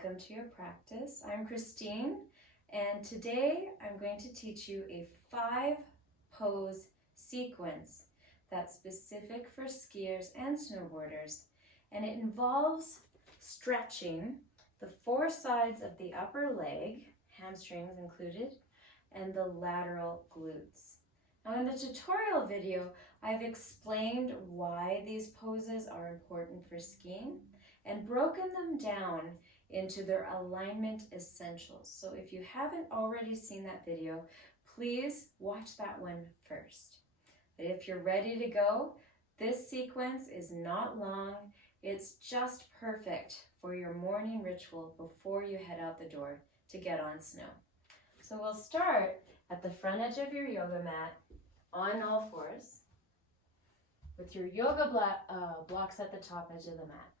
welcome to your practice. I'm Christine, and today I'm going to teach you a 5-pose sequence that's specific for skiers and snowboarders, and it involves stretching the 4 sides of the upper leg, hamstrings included, and the lateral glutes. Now in the tutorial video, I've explained why these poses are important for skiing and broken them down into their alignment essentials. So if you haven't already seen that video, please watch that one first. But if you're ready to go, this sequence is not long. It's just perfect for your morning ritual before you head out the door to get on snow. So we'll start at the front edge of your yoga mat on all fours with your yoga blocks at the top edge of the mat.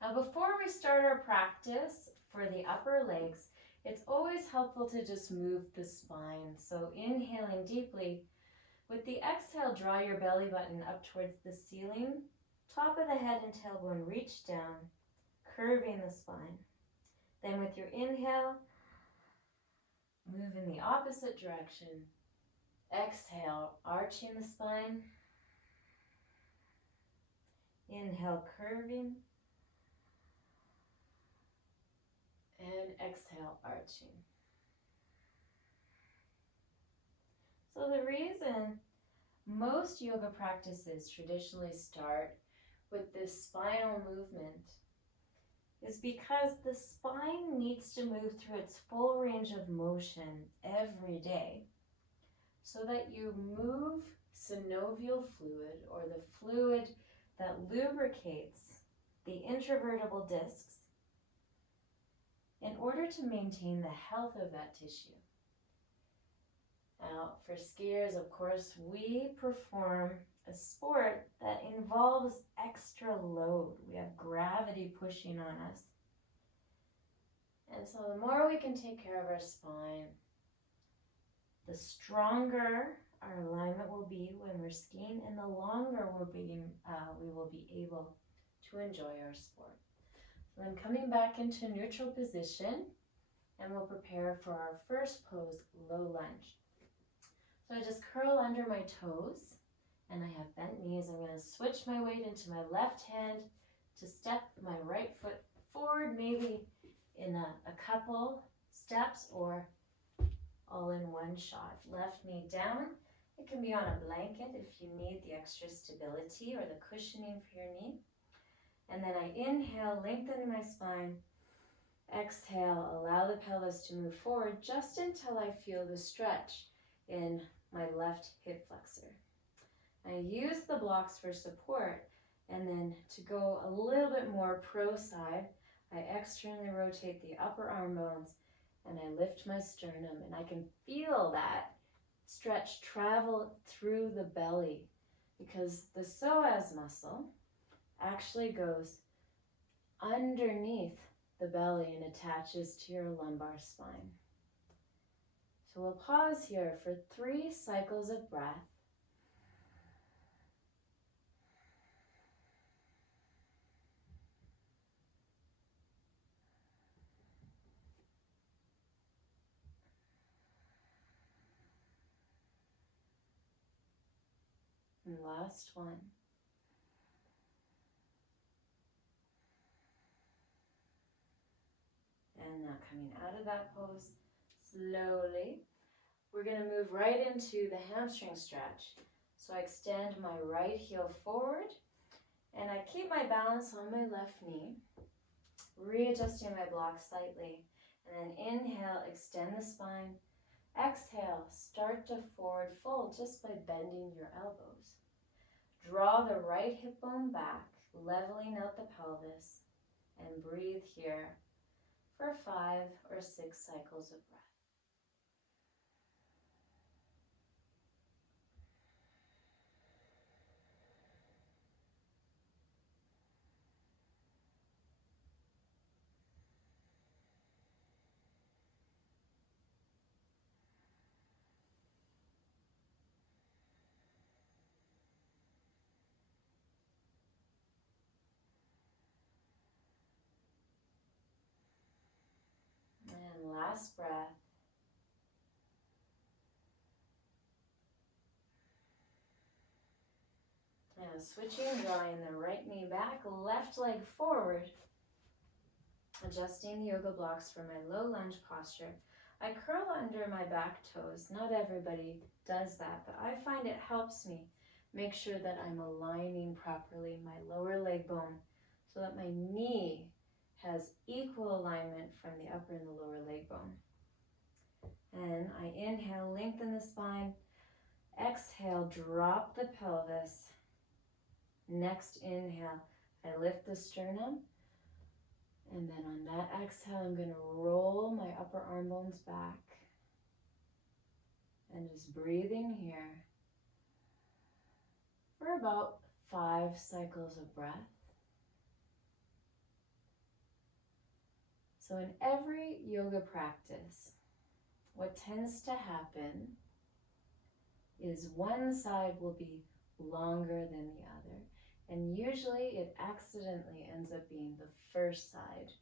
Now before we start our practice for the upper legs, it's always helpful to just move the spine. So inhaling deeply, with the exhale, draw your belly button up towards the ceiling, top of the head and tailbone reach down, curving the spine. Then with your inhale, move in the opposite direction. Exhale, arching the spine. Inhale, curving. And exhale, arching. So the reason most yoga practices traditionally start with this spinal movement is because the spine needs to move through its full range of motion every day so that you move synovial fluid, or the fluid that lubricates the intravertebral discs, in order to maintain the health of that tissue. Now, for skiers, of course, we perform a sport that involves extra load. We have gravity pushing on us. And so the more we can take care of our spine, the stronger our alignment will be when we're skiing, and the longer we will be able to enjoy our sport. So then coming back into neutral position, and we'll prepare for our first pose, low lunge. So I just curl under my toes, and I have bent knees. I'm going to switch my weight into my left hand to step my right foot forward, maybe in a couple steps or all in one shot. Left knee down. It can be on a blanket if you need the extra stability or the cushioning for your knee. And then I inhale, lengthening my spine. Exhale, allow the pelvis to move forward just until I feel the stretch in my left hip flexor. I use the blocks for support, and then to go a little bit more pro side, I externally rotate the upper arm bones and I lift my sternum, and I can feel that stretch travel through the belly because the psoas muscle actually goes underneath the belly and attaches to your lumbar spine. So we'll pause here for 3 cycles of breath. And last one. And now coming out of that pose, slowly, we're going to move right into the hamstring stretch. So I extend my right heel forward, and I keep my balance on my left knee, readjusting my block slightly, and then inhale, extend the spine. Exhale, start to forward fold just by bending your elbows. Draw the right hip bone back, leveling out the pelvis, and breathe here for 5 or 6 cycles of breath. And switching, drawing the right knee back, left leg forward. Adjusting the yoga blocks for my low lunge posture. I curl under my back toes. Not everybody does that, but I find it helps me make sure that I'm aligning properly my lower leg bone so that my knee has equal alignment from the upper and the lower leg bone. And I inhale, lengthen the spine. Exhale, drop the pelvis. Next inhale, I lift the sternum. And then on that exhale, I'm going to roll my upper arm bones back. And just breathing here for about 5 cycles of breath. So in every yoga practice, what tends to happen is one side will be longer than the other. And usually it accidentally ends up being the first side.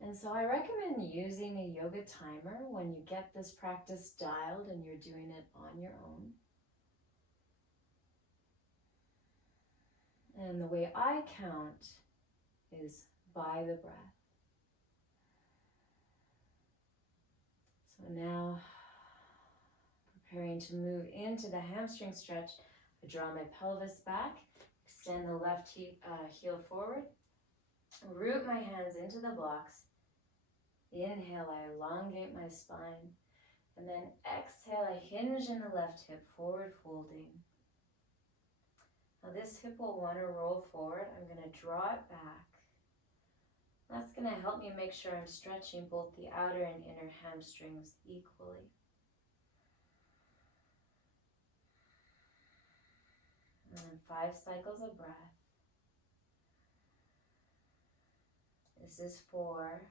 And so I recommend using a yoga timer when you get this practice dialed and you're doing it on your own. And the way I count is by the breath. So now, preparing to move into the hamstring stretch, I draw my pelvis back, extend the left heel forward, root my hands into the blocks. Inhale, I elongate my spine, and then exhale, I hinge in the left hip, forward folding. Now this hip will want to roll forward. I'm going to draw it back. That's going to help me make sure I'm stretching both the outer and inner hamstrings equally. And then 5 cycles of breath. This is 4.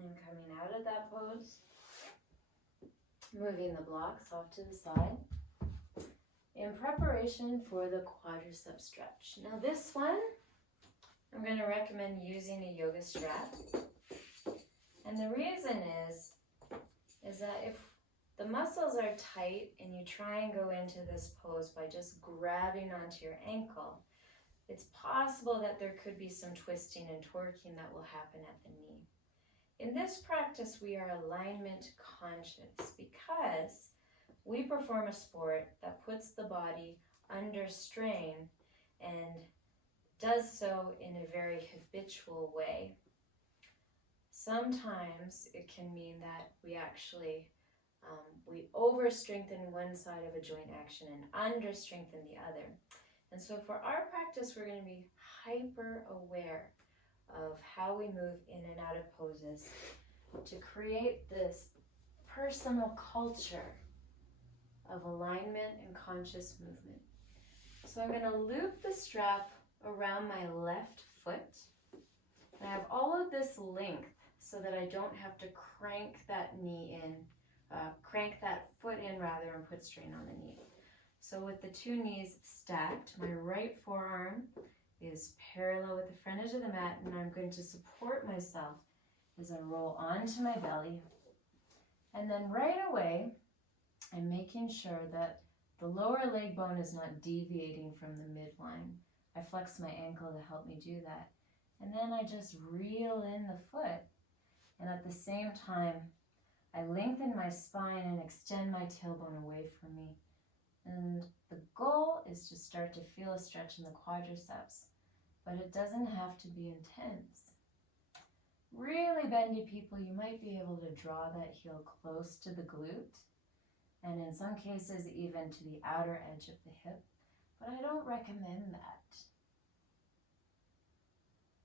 And coming out of that pose, moving the blocks off to the side in preparation for the quadricep stretch. Now this one, I'm going to recommend using a yoga strap. And the reason is that if the muscles are tight and you try and go into this pose by just grabbing onto your ankle, it's possible that there could be some twisting and twerking that will happen at the knee. In this practice, we are alignment conscious because we perform a sport that puts the body under strain and does so in a very habitual way. Sometimes it can mean that we actually we over-strengthen one side of a joint action and under-strengthen the other. And so for our practice, we're going to be hyper-aware of how we move in and out of poses to create this personal culture of alignment and conscious movement. So I'm going to loop the strap around my left foot. And I have all of this length so that I don't have to crank that foot in rather and put strain on the knee. So with the 2 knees stacked, my right forearm is parallel with the front edge of the mat, and I'm going to support myself as I roll onto my belly. And then right away, I'm making sure that the lower leg bone is not deviating from the midline. I flex my ankle to help me do that. And then I just reel in the foot. And at the same time, I lengthen my spine and extend my tailbone away from me. And the goal is to start to feel a stretch in the quadriceps, but it doesn't have to be intense. Really bendy people, you might be able to draw that heel close to the glute, and in some cases even to the outer edge of the hip, but I don't recommend that.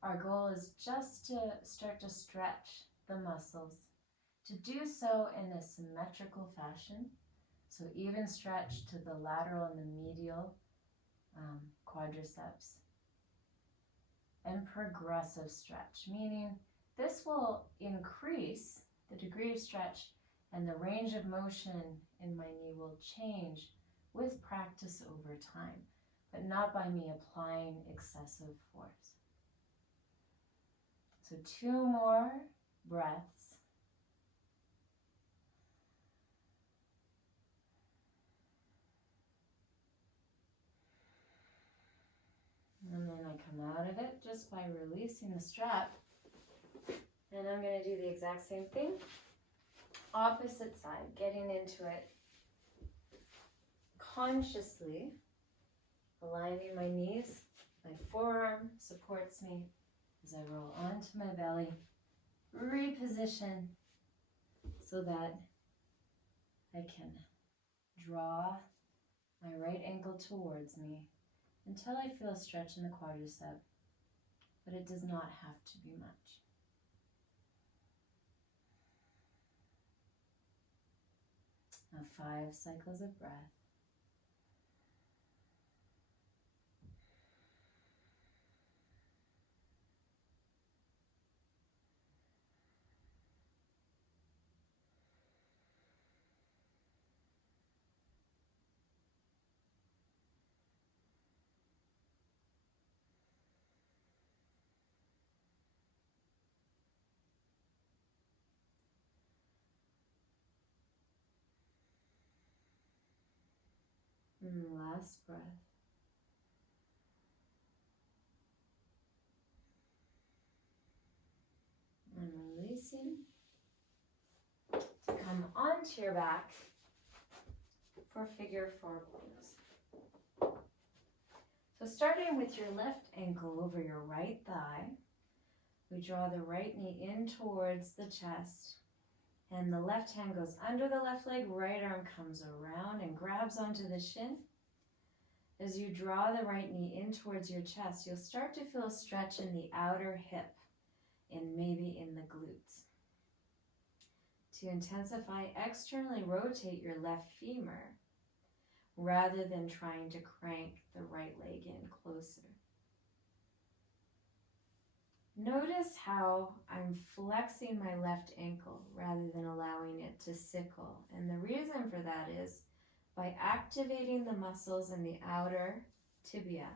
Our goal is just to start to stretch the muscles, to do so in a symmetrical fashion. So even stretch to the lateral and the medial quadriceps. and progressive stretch, meaning this will increase the degree of stretch and the range of motion in my knee will change with practice over time, but not by me applying excessive force. So 2 more breaths. And then I come out of it just by releasing the strap. And I'm going to do the exact same thing. Opposite side, getting into it consciously, aligning my knees. My forearm supports me as I roll onto my belly. Reposition so that I can draw my right ankle towards me until I feel a stretch in the quadricep, but it does not have to be much. Now 5 cycles of breath. And last breath. And releasing to come onto your back for figure 4 pose. So starting with your left ankle over your right thigh, we draw the right knee in towards the chest, and the left hand goes under the left leg, right arm comes around and grabs onto the shin. As you draw the right knee in towards your chest, you'll start to feel a stretch in the outer hip and maybe in the glutes. To intensify, externally rotate your left femur rather than trying to crank the right leg in closer. Notice how I'm flexing my left ankle rather than allowing it to sickle. And the reason for that is by activating the muscles in the outer tibia,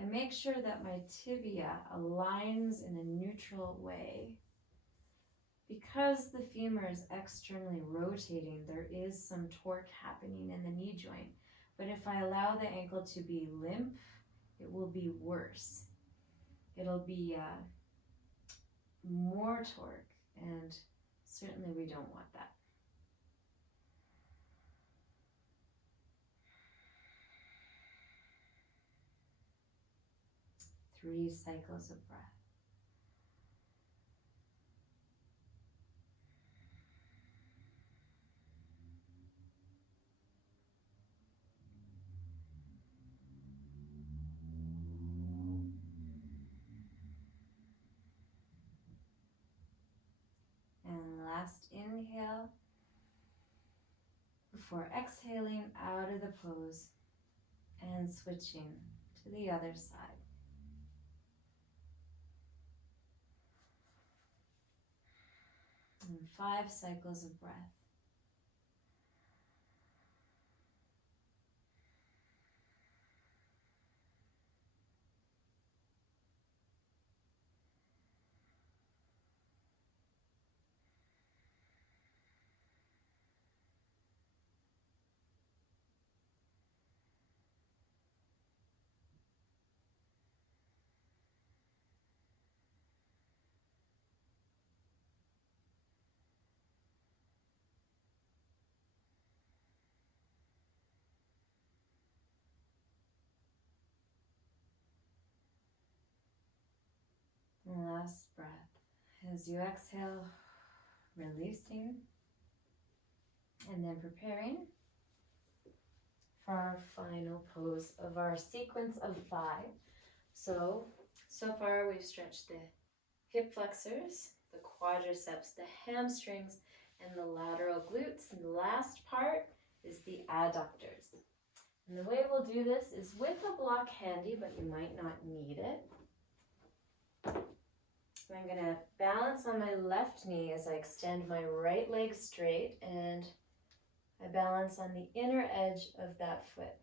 I make sure that my tibia aligns in a neutral way. Because the femur is externally rotating, there is some torque happening in the knee joint. But if I allow the ankle to be limp, it will be worse. It'll be more torque, and certainly we don't want that. Three cycles of breath. And last inhale before exhaling out of the pose and switching to the other side. And 5 cycles of breath. And last breath. As you exhale, releasing, and then preparing for our final pose of our sequence of 5. So far we've stretched the hip flexors, the quadriceps, the hamstrings, and the lateral glutes. And the last part is the adductors. And the way we'll do this is with a block handy, but you might not need it. I'm going to balance on my left knee as I extend my right leg straight, and I balance on the inner edge of that foot.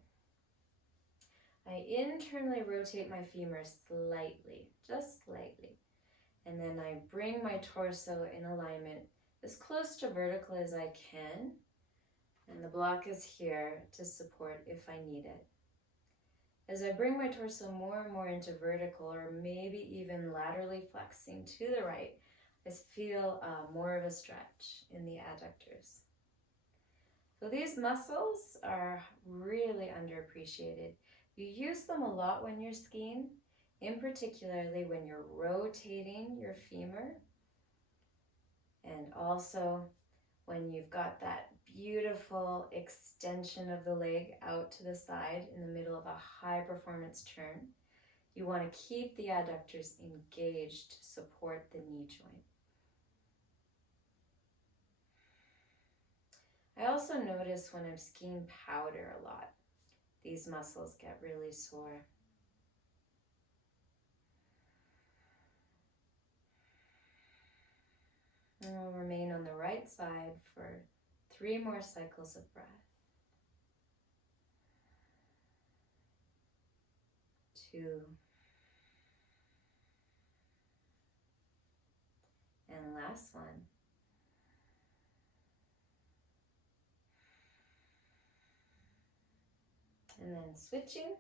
I internally rotate my femur slightly, just slightly, and then I bring my torso in alignment as close to vertical as I can, and the block is here to support if I need it. As I bring my torso more and more into vertical, or maybe even laterally flexing to the right, I feel more of a stretch in the adductors. So these muscles are really underappreciated. You use them a lot when you're skiing, in particularly when you're rotating your femur, and also when you've got that beautiful extension of the leg out to the side in the middle of a high performance turn. You want to keep the adductors engaged to support the knee joint. I also notice when I'm skiing powder a lot, these muscles get really sore. And we'll remain on the right side for 3 more cycles of breath. 2. And last one. And then switching.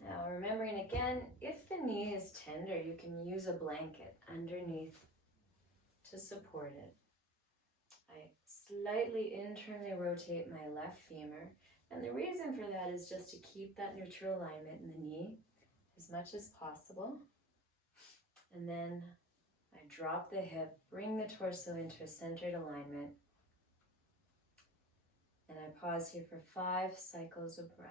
Now remembering again, if the knee is tender, you can use a blanket underneath to support it. I slightly internally rotate my left femur, and the reason for that is just to keep that neutral alignment in the knee as much as possible. And then I drop the hip, bring the torso into a centered alignment, and I pause here for 5 cycles of breath.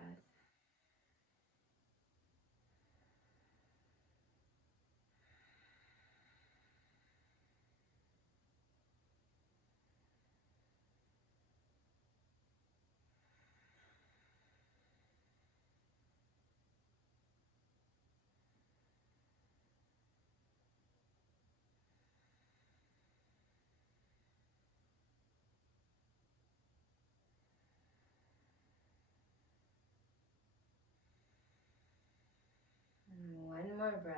And 1 more breath.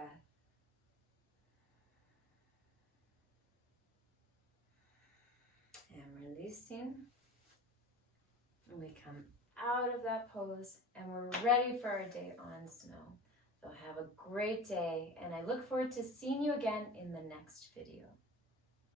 And releasing. And we come out of that pose and we're ready for our day on snow. So have a great day, and I look forward to seeing you again in the next video.